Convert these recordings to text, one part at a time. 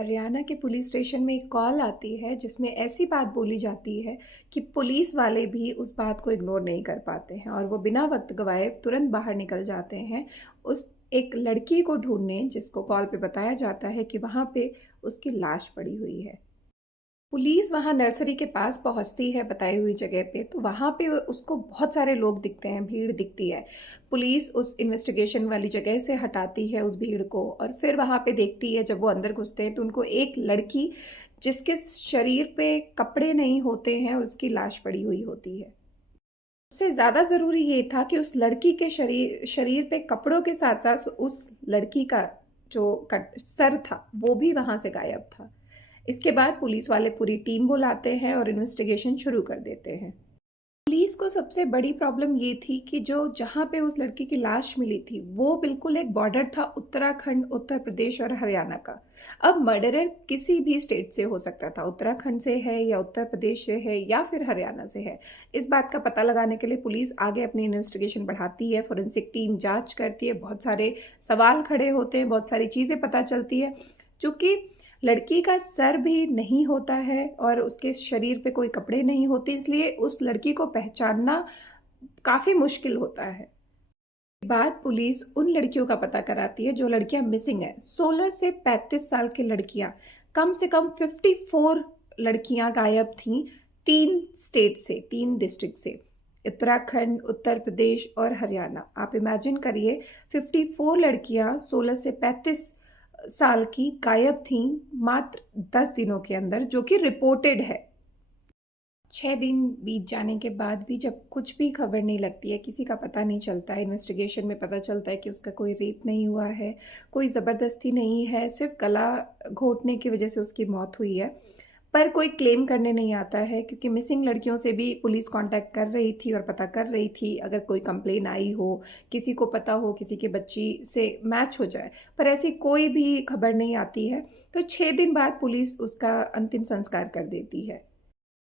हरियाणा के police station में एक कॉल आती है जिसमें ऐसी बात बोली जाती है कि पुलिस वाले भी उस बात को इग्नोर नहीं कर पाते हैं और वो बिना वक्त गवाए तुरंत बाहर निकल जाते हैं उस एक लड़की को ढूंढने, जिसको कॉल पे बताया जाता है कि वहाँ पे उसकी लाश पड़ी हुई है। पुलिस वहाँ नर्सरी के पास पहुँचती है बताई हुई जगह पे, तो वहाँ पे उसको बहुत सारे लोग दिखते हैं, भीड़ दिखती है। पुलिस उस इन्वेस्टिगेशन वाली जगह से हटाती है उस भीड़ को और फिर वहाँ पे देखती है, जब वो अंदर घुसते हैं तो उनको एक लड़की जिसके शरीर पे कपड़े नहीं होते हैं, उसकी लाश पड़ी हुई होती है। उससे ज़्यादा ज़रूरी ये था कि उस लड़की के शरीर शरीर पे कपड़ों के साथ-साथ उस लड़की का जो कट सर था, वो भी वहाँ से गायब था। इसके बाद पुलिस वाले पूरी टीम बुलाते हैं और इन्वेस्टिगेशन शुरू कर देते हैं। पुलिस को सबसे बड़ी प्रॉब्लम ये थी कि जो जहाँ पे उस लड़की की लाश मिली थी, वो बिल्कुल एक बॉर्डर था उत्तराखंड, उत्तर प्रदेश और हरियाणा का। अब मर्डरर किसी भी स्टेट से हो सकता था, उत्तराखंड से है या उत्तर प्रदेश से है या फिर हरियाणा से है। इस बात का पता लगाने के लिए पुलिस आगे अपनी इन्वेस्टिगेशन बढ़ाती है, फोरेंसिक टीम जांच करती है, बहुत सारे सवाल खड़े होते हैं, बहुत सारी चीज़ें पता चलती है। चूँकि लड़की का सर भी नहीं होता है और उसके शरीर पे कोई कपड़े नहीं होते, इसलिए उस लड़की को पहचानना काफ़ी मुश्किल होता है। बाद पुलिस उन लड़कियों का पता कराती है जो लड़कियां मिसिंग हैं। 16 से 35 साल की लड़कियां, कम से कम 54 लड़कियां गायब थीं, 3 स्टेट से, 3 डिस्ट्रिक्ट से, उत्तराखंड, उत्तर प्रदेश और हरियाणा। आप इमेजिन करिए, 54 लड़कियां 16 से 35 साल की गायब थीं मात्र 10 दिनों के अंदर, जो कि रिपोर्टेड है। 6 दिन बीत जाने के बाद भी जब कुछ भी खबर नहीं लगती है, किसी का पता नहीं चलता है, इन्वेस्टिगेशन में पता चलता है कि उसका कोई रेप नहीं हुआ है, कोई ज़बरदस्ती नहीं है, सिर्फ गला घोंटने की वजह से उसकी मौत हुई है, पर कोई क्लेम करने नहीं आता है, क्योंकि मिसिंग लड़कियों से भी पुलिस कांटेक्ट कर रही थी और पता कर रही थी, अगर कोई कंप्लेन आई हो, किसी को पता हो, किसी की बच्ची से मैच हो जाए, पर ऐसी कोई भी खबर नहीं आती है। तो 6 दिन बाद पुलिस उसका अंतिम संस्कार कर देती है।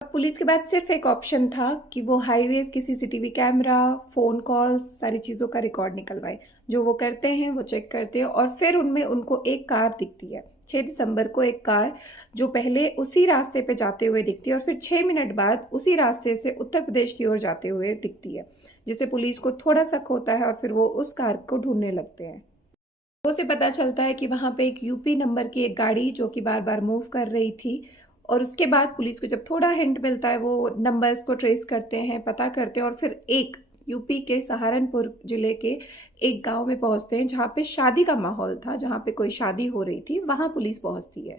पुलिस के पास सिर्फ एक ऑप्शन था कि वो हाईवेज की सीसीटीवी कैमरा, फ़ोन कॉल्स, सारी चीज़ों का रिकॉर्ड निकलवाए। जो वो करते हैं, वो चेक करते हैं और फिर उनमें उनको एक कार दिखती है। 6 दिसंबर को एक कार जो पहले उसी रास्ते पे जाते हुए दिखती है और फिर 6 मिनट बाद उसी रास्ते से उत्तर प्रदेश की ओर जाते हुए दिखती है, जिससे पुलिस को थोड़ा शक होता है और फिर वो उस कार को ढूंढने लगते हैं। लोगों से पता चलता है कि वहाँ पे एक यूपी नंबर की एक गाड़ी जो कि बार-बार मूव कर रही थी, और उसके बाद पुलिस को जब थोड़ा हिंट मिलता है, वो नंबर्स को ट्रेस करते हैं, पता करते हैं और फिर एक यूपी के सहारनपुर जिले के एक गाँव में पहुँचते हैं, जहाँ पे शादी का माहौल था, जहाँ पे कोई शादी हो रही थी, वहाँ पुलिस पहुँचती है।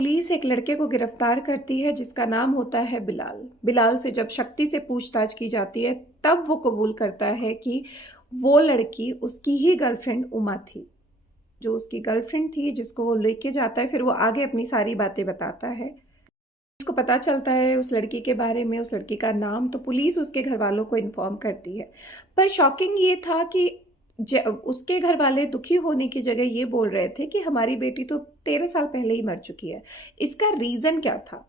पुलिस एक लड़के को गिरफ्तार करती है जिसका नाम होता है बिलाल। बिलाल से जब शक्ति से पूछताछ की जाती है, तब वो कबूल करता है कि वो लड़की उसकी ही गर्लफ्रेंड उमा थी। जो उसकी गर्लफ्रेंड थी, जिसको वो लेके जाता है, फिर वो आगे अपनी सारी बातें बताता है। उसको पता चलता है उस लड़की के बारे में, उस लड़की का नाम, तो पुलिस उसके घर वालों को इन्फॉर्म करती है। पर शॉकिंग ये था कि उसके घर वाले दुखी होने की जगह ये बोल रहे थे कि हमारी बेटी तो 13 साल पहले ही मर चुकी है। इसका रीज़न क्या था?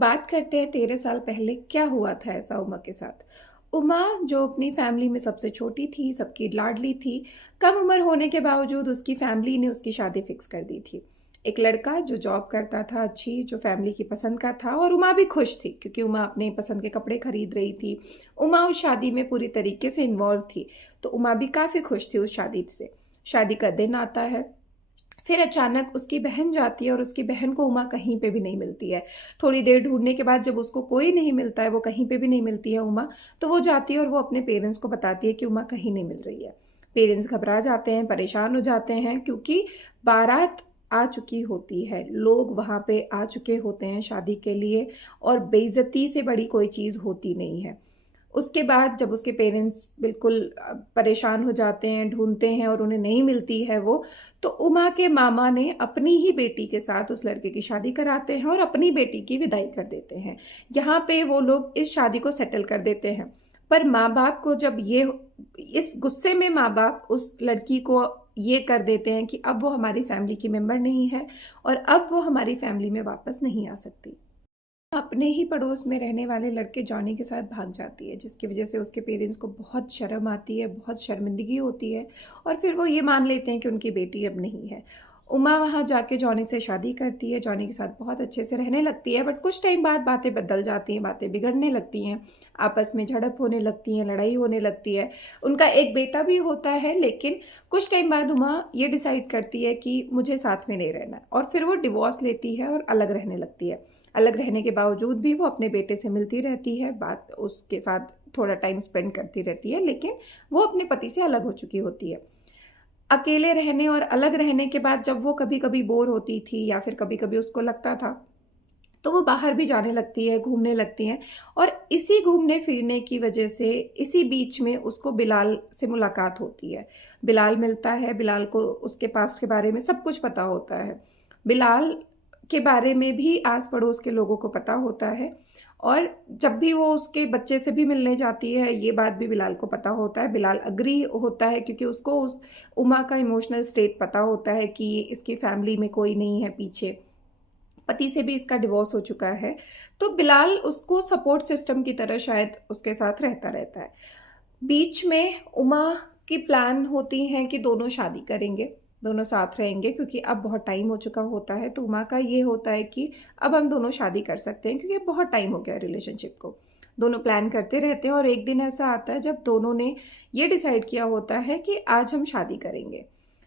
बात करते हैं 13 साल पहले क्या हुआ था ऐसा उमा के साथ। उमा, जो अपनी फैमिली में सबसे छोटी थी, सबकी लाडली थी, कम उम्र होने के बावजूद उसकी फैमिली ने उसकी शादी फिक्स कर दी थी। एक लड़का जो जॉब करता था अच्छी, जो फैमिली की पसंद का था, और उमा भी खुश थी क्योंकि उमा अपने पसंद के कपड़े खरीद रही थी। उमा उस शादी में पूरी तरीके से इन्वॉल्व थी, तो उमा भी काफ़ी खुश थी उस शादी से। शादी का दिन आता है, फिर अचानक उसकी बहन जाती है और उसकी बहन को उमा कहीं पे भी नहीं मिलती है। थोड़ी देर ढूँढने के बाद जब उसको कोई नहीं मिलता है, वो कहीं पे भी नहीं मिलती है उमा, तो वो जाती है और वो अपने पेरेंट्स को बताती है कि उमा कहीं नहीं मिल रही है। पेरेंट्स घबरा जाते हैं, परेशान हो जाते हैं, क्योंकि बारात आ चुकी होती है, लोग वहाँ पे आ चुके होते हैं शादी के लिए, और बेइज़्ज़ती से बड़ी कोई चीज़ होती नहीं है। उसके बाद जब उसके पेरेंट्स बिल्कुल परेशान हो जाते हैं, ढूँढते हैं और उन्हें नहीं मिलती है वो, तो उमा के मामा ने अपनी ही बेटी के साथ उस लड़के की शादी कराते हैं और अपनी बेटी की विदाई कर देते हैं। यहाँ पे वो लोग इस शादी को सेटल कर देते हैं। पर माँ-बाप को जब ये इस गुस्से में माँ-बाप उस लड़की को ये कर देते हैं कि अब वो हमारी फैमिली की मेंबर नहीं है और अब वो हमारी फैमिली में वापस नहीं आ सकती। अपने ही पड़ोस में रहने वाले लड़के जॉनी के साथ भाग जाती है, जिसकी वजह से उसके पेरेंट्स को बहुत शर्म आती है, बहुत शर्मिंदगी होती है, और फिर वो ये मान लेते हैं कि उनकी बेटी अब नहीं है। उमा वहाँ जाके जॉनी से शादी करती है, जॉनी के साथ बहुत अच्छे से रहने लगती है, बट कुछ टाइम बाद बातें बदल जाती हैं, बातें बिगड़ने लगती हैं, आपस में झड़प होने लगती है, लड़ाई होने लगती है। उनका एक बेटा भी होता है, लेकिन कुछ टाइम बाद उमा ये डिसाइड करती है कि मुझे साथ में नहीं रहना, और फिर वो डिवोर्स लेती है और अलग रहने लगती है। अलग रहने के बावजूद भी वो अपने बेटे से मिलती रहती है, बात उसके साथ थोड़ा टाइम स्पेंड करती रहती है, लेकिन वो अपने पति से अलग हो चुकी होती है। अकेले रहने और अलग रहने के बाद जब वो कभी कभी बोर होती थी या फिर कभी कभी उसको लगता था, तो वो बाहर भी जाने लगती है, घूमने लगती हैं। और इसी घूमने फिरने की वजह से इसी बीच में उसको बिलाल से मुलाकात होती है। बिलाल मिलता है, बिलाल को उसके पास्ट के बारे में सब कुछ पता होता है। बिलाल के बारे में भी आस पड़ोस के लोगों को पता होता है, और जब भी वो उसके बच्चे से भी मिलने जाती है, ये बात भी बिलाल को पता होता है। बिलाल अग्री होता है क्योंकि उसको उस उमा का इमोशनल स्टेट पता होता है कि इसकी फैमिली में कोई नहीं है पीछे, पति से भी इसका डिवोर्स हो चुका है। तो बिलाल उसको सपोर्ट सिस्टम की तरह शायद उसके साथ रहता रहता है। बीच में उमा की प्लान होती हैं कि दोनों शादी करेंगे, दोनों साथ रहेंगे, क्योंकि अब बहुत टाइम हो चुका होता है। तो उमा का ये होता है कि अब हम दोनों शादी कर सकते हैं, क्योंकि अब बहुत टाइम हो गया रिलेशनशिप को। दोनों प्लान करते रहते हैं, और एक दिन ऐसा आता है जब दोनों ने ये डिसाइड किया होता है कि आज हम शादी करेंगे।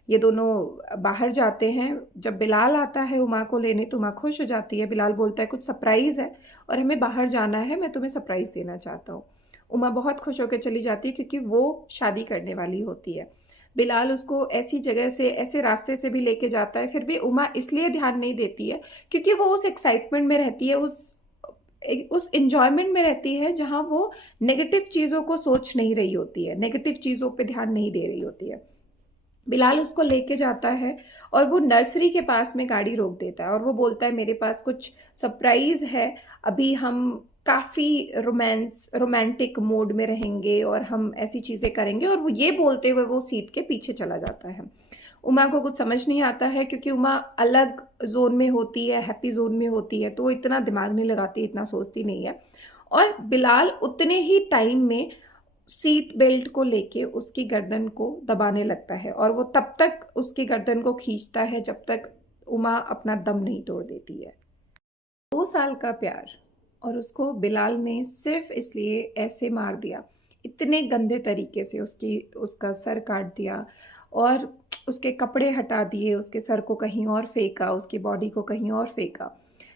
ये दोनों बाहर जाते हैं। जब बिलाल आता है उमा को लेने, तो उमा खुश हो जाती है। बिलाल बोलता है कुछ सरप्राइज़ है और हमें बाहर जाना है, मैं तुम्हें सरप्राइज़ देना चाहता हूँ। उमा बहुत खुश होकर चली जाती है, क्योंकि वो शादी करने वाली होती है। बिलाल उसको ऐसी जगह से, ऐसे रास्ते से भी लेके जाता है, फिर भी उमा इसलिए ध्यान नहीं देती है क्योंकि वो उस एक्साइटमेंट में रहती है, उस एंजॉयमेंट में रहती है, जहाँ वो नेगेटिव चीज़ों को सोच नहीं रही होती है, नेगेटिव चीज़ों पे ध्यान नहीं दे रही होती है। बिलाल उसको लेके जाता है और वो नर्सरी के पास में गाड़ी रोक देता है, और वो बोलता है मेरे पास कुछ सरप्राइज है, अभी हम काफ़ी रोमांटिक मोड में रहेंगे और हम ऐसी चीज़ें करेंगे। और वो ये बोलते हुए वो सीट के पीछे चला जाता है। उमा को कुछ समझ नहीं आता है, क्योंकि उमा अलग जोन में होती है, हैप्पी जोन में होती है, तो वो इतना दिमाग नहीं लगाती, इतना सोचती नहीं है। और बिलाल उतने ही टाइम में सीट बेल्ट को लेके उसकी गर्दन को दबाने लगता है, और वो तब तक उसकी गर्दन को खींचता है जब तक उमा अपना दम नहीं तोड़ देती है। 2 साल का प्यार, और उसको बिलाल ने सिर्फ इसलिए ऐसे मार दिया, इतने गंदे तरीके से उसका सर काट दिया, और उसके कपड़े हटा दिए, उसके सर को कहीं और फेंका, उसकी बॉडी को कहीं और फेंका।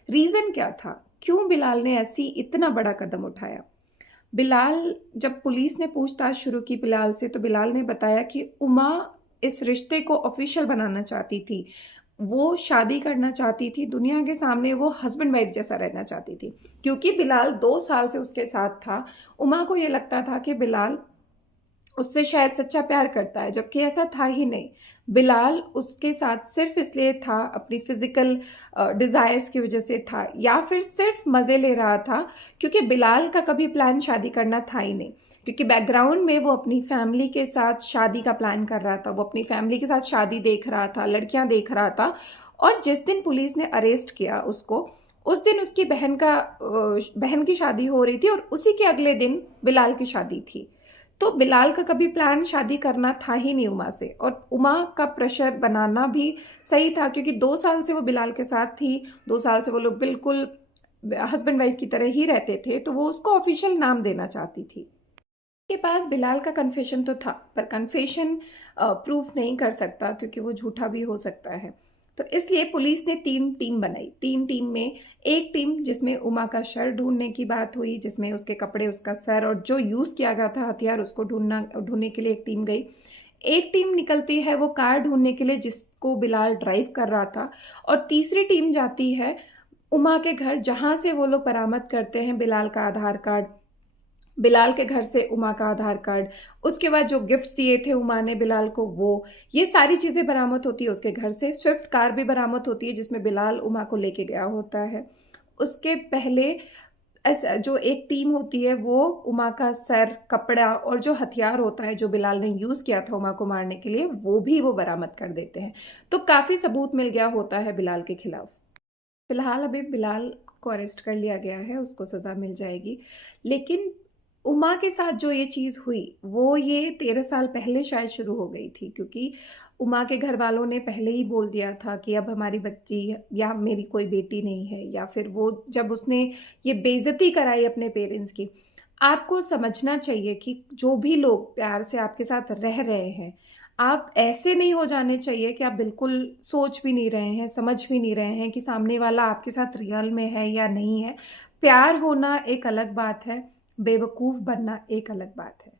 रीज़न क्या था, क्यों बिलाल ने ऐसी इतना बड़ा कदम उठाया? बिलाल, जब पुलिस ने पूछताछ शुरू की बिलाल से, तो बिलाल ने बताया कि उमा इस रिश्ते को ऑफिशियल बनाना चाहती थी। वो शादी करना चाहती थी, दुनिया के सामने वो हस्बैंड वाइफ जैसा रहना चाहती थी। क्योंकि बिलाल 2 साल से उसके साथ था, उमा को ये लगता था कि बिलाल उससे शायद सच्चा प्यार करता है, जबकि ऐसा था ही नहीं। बिलाल उसके साथ सिर्फ इसलिए था, अपनी फिजिकल डिज़ायर्स की वजह से था, या फिर सिर्फ मज़े ले रहा था, क्योंकि बिलाल का कभी प्लान शादी करना था ही नहीं। क्योंकि बैकग्राउंड में वो अपनी फैमिली के साथ शादी का प्लान कर रहा था, वो अपनी फैमिली के साथ शादी देख रहा था, लड़कियां देख रहा था। और जिस दिन पुलिस ने अरेस्ट किया उसको, उस दिन उसकी बहन की शादी हो रही थी, और उसी के अगले दिन बिलाल की शादी थी। तो बिलाल का कभी प्लान शादी करना था ही नहीं उमा से, और उमा का प्रेशर बनाना भी सही था, क्योंकि 2 साल से वो बिलाल के साथ थी, 2 साल से वो लोग बिल्कुल हस्बैंड वाइफ की तरह ही रहते थे, तो वो उसको ऑफिशियल नाम देना चाहती थी। के पास बिलाल का कन्फेशन तो था, पर कन्फेशन प्रूफ नहीं कर सकता, क्योंकि वो झूठा भी हो सकता है। तो इसलिए पुलिस ने 3 टीम बनाई। 3 टीम में एक टीम जिसमें उमा का शर ढूंढने की बात हुई, जिसमें उसके कपड़े, उसका सर और जो यूज़ किया गया था हथियार, उसको ढूंढने के लिए एक टीम गई। एक टीम निकलती है वो कार ढूंढने के लिए जिसको बिलाल ड्राइव कर रहा था, और तीसरी टीम जाती है उमा के घर, जहाँ से वो लोग बरामद करते हैं बिलाल का आधार कार्ड, बिलाल के घर से उमा का आधार कार्ड, उसके बाद जो गिफ्ट्स दिए थे उमा ने बिलाल को, वो ये सारी चीज़ें बरामद होती है उसके घर से। स्विफ्ट कार भी बरामद होती है जिसमें बिलाल उमा को लेके गया होता है। उसके पहले ऐसा जो एक टीम होती है, वो उमा का सर, कपड़ा और जो हथियार होता है जो बिलाल ने यूज़ किया था उमा को मारने के लिए, वो बरामद कर देते हैं। तो काफ़ी सबूत मिल गया होता है बिलाल के खिलाफ। फिलहाल अभी बिलाल को अरेस्ट कर लिया गया है, उसको सज़ा मिल जाएगी। लेकिन उमा के साथ जो ये चीज़ हुई, वो ये 13 साल पहले शायद शुरू हो गई थी, क्योंकि उमा के घर वालों ने पहले ही बोल दिया था कि अब हमारी बच्ची या मेरी कोई बेटी नहीं है, या फिर वो जब उसने ये बेइज्जती कराई अपने पेरेंट्स की। आपको समझना चाहिए कि जो भी लोग प्यार से आपके साथ रह रहे हैं, आप ऐसे नहीं हो जाने चाहिए कि आप बिल्कुल सोच भी नहीं रहे हैं, समझ भी नहीं रहे हैं कि सामने वाला आपके साथ रियल में है या नहीं है। प्यार होना एक अलग बात है, बेवकूफ़ बनना एक अलग बात है।